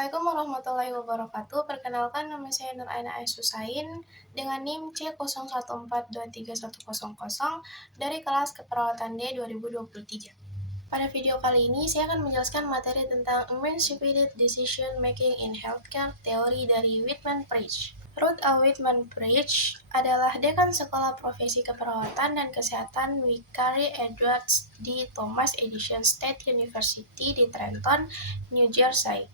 Assalamualaikum warahmatullahi wabarakatuh. Perkenalkan nama saya Nur Aina Aishusain dengan NIM C01423100 dari kelas Keperawatan D 2023. Pada video kali ini saya akan menjelaskan materi tentang Emancipated Decision Making in Healthcare teori dari Whitman Page. Ruth A. Whitman Page adalah dekan Sekolah Profesi Keperawatan dan Kesehatan Wicary Edwards di Thomas Edison State University di Trenton, New Jersey.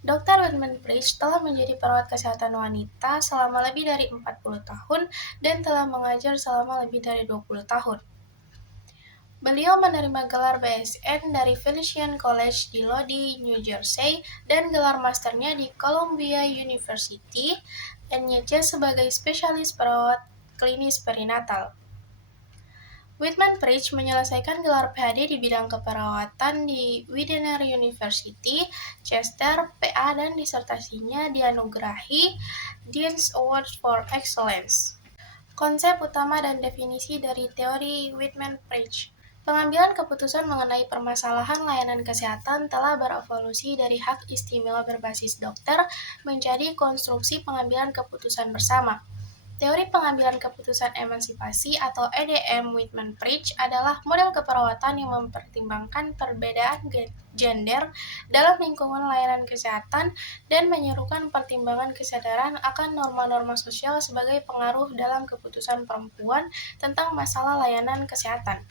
Dr. Whitman Page telah menjadi perawat kesehatan wanita selama lebih dari 40 tahun dan telah mengajar selama lebih dari 20 tahun. Beliau menerima gelar BSN dari Felician College di Lodi, New Jersey, dan gelar masternya di Columbia University, NYC sebagai spesialis perawat klinis perinatal. Whitman Page menyelesaikan gelar PhD di bidang keperawatan di Widener University, Chester, PA, dan disertasinya dianugerahi Dean's Award for Excellence. Konsep utama dan definisi dari teori Whitman Page. Pengambilan keputusan mengenai permasalahan layanan kesehatan telah berevolusi dari hak istimewa berbasis dokter menjadi konstruksi pengambilan keputusan bersama. Teori pengambilan keputusan emansipasi atau EDM Whitman Page adalah model keperawatan yang mempertimbangkan perbedaan gender dalam lingkungan layanan kesehatan dan menyerukan pertimbangan kesadaran akan norma-norma sosial sebagai pengaruh dalam keputusan perempuan tentang masalah layanan kesehatan.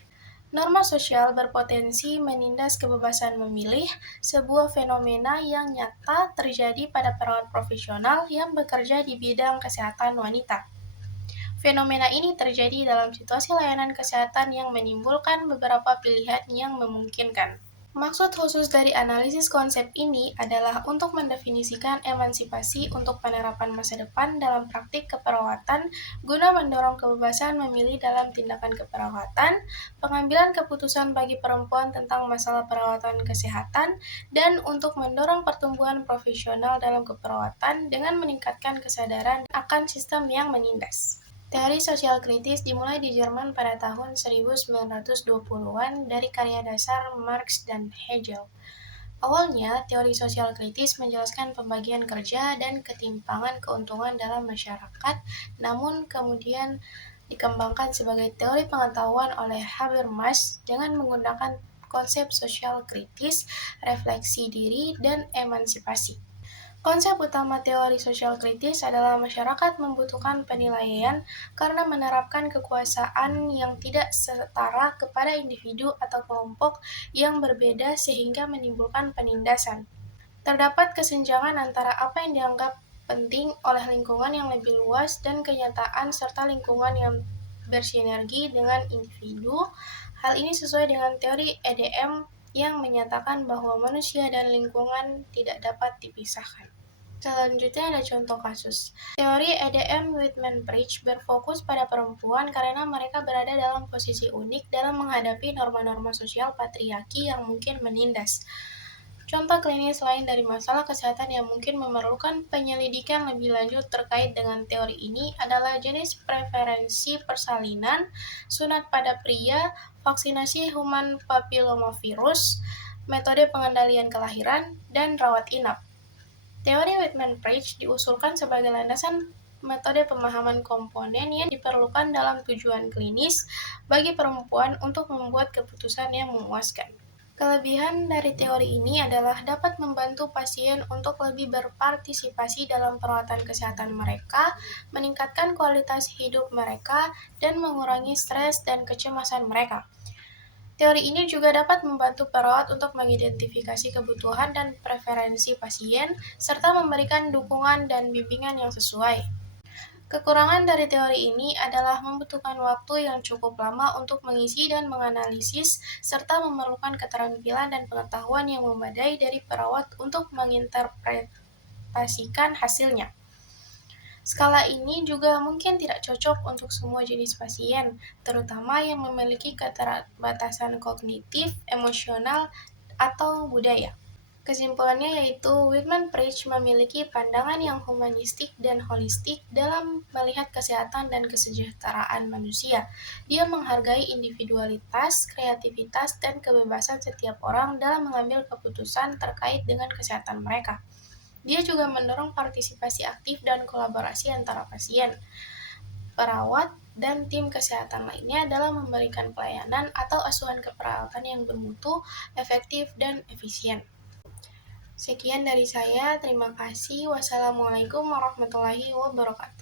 Norma sosial berpotensi menindas kebebasan memilih, sebuah fenomena yang nyata terjadi pada perawat profesional yang bekerja di bidang kesehatan wanita. Fenomena ini terjadi dalam situasi layanan kesehatan yang menimbulkan beberapa pilihan yang memungkinkan. Maksud khusus dari analisis konsep ini adalah untuk mendefinisikan emansipasi untuk penerapan masa depan dalam praktik keperawatan guna mendorong kebebasan memilih dalam tindakan keperawatan, pengambilan keputusan bagi perempuan tentang masalah perawatan kesehatan, dan untuk mendorong pertumbuhan profesional dalam keperawatan dengan meningkatkan kesadaran akan sistem yang menindas. Teori sosial kritis dimulai di Jerman pada tahun 1920-an dari karya dasar Marx dan Hegel. Awalnya, teori sosial kritis menjelaskan pembagian kerja dan ketimpangan keuntungan dalam masyarakat, namun kemudian dikembangkan sebagai teori pengetahuan oleh Habermas dengan menggunakan konsep sosial kritis, refleksi diri, dan emansipasi. Konsep utama teori sosial kritis adalah masyarakat membutuhkan penilaian karena menerapkan kekuasaan yang tidak setara kepada individu atau kelompok yang berbeda sehingga menimbulkan penindasan. Terdapat kesenjangan antara apa yang dianggap penting oleh lingkungan yang lebih luas dan kenyataan serta lingkungan yang bersinergi dengan individu. Hal ini sesuai dengan teori EDM yang menyatakan bahwa manusia dan lingkungan tidak dapat dipisahkan. Selanjutnya ada contoh kasus. Teori EDM Whitman Page berfokus pada perempuan karena mereka berada dalam posisi unik dalam menghadapi norma-norma sosial patriarki yang mungkin menindas. Contoh klinis lain dari masalah kesehatan yang mungkin memerlukan penyelidikan lebih lanjut terkait dengan teori ini adalah jenis preferensi persalinan, sunat pada pria, vaksinasi human papillomavirus, metode pengendalian kelahiran, dan rawat inap. Teori Whitman Page diusulkan sebagai landasan metode pemahaman komponen yang diperlukan dalam tujuan klinis bagi perempuan untuk membuat keputusan yang memuaskan. Kelebihan dari teori ini adalah dapat membantu pasien untuk lebih berpartisipasi dalam perawatan kesehatan mereka, meningkatkan kualitas hidup mereka, dan mengurangi stres dan kecemasan mereka. Teori ini juga dapat membantu perawat untuk mengidentifikasi kebutuhan dan preferensi pasien, serta memberikan dukungan dan bimbingan yang sesuai. Kekurangan dari teori ini adalah membutuhkan waktu yang cukup lama untuk mengisi dan menganalisis, serta memerlukan keterampilan dan pengetahuan yang memadai dari perawat untuk menginterpretasikan hasilnya. Skala ini juga mungkin tidak cocok untuk semua jenis pasien, terutama yang memiliki keterbatasan kognitif, emosional, atau budaya. Kesimpulannya yaitu Whitman Page memiliki pandangan yang humanistik dan holistik dalam melihat kesehatan dan kesejahteraan manusia. Dia menghargai individualitas, kreativitas, dan kebebasan setiap orang dalam mengambil keputusan terkait dengan kesehatan mereka. Dia juga mendorong partisipasi aktif dan kolaborasi antara pasien, perawat, dan tim kesehatan lainnya dalam memberikan pelayanan atau asuhan keperawatan yang bermutu, efektif, dan efisien. Sekian dari saya, terima kasih. Wassalamualaikum warahmatullahi wabarakatuh.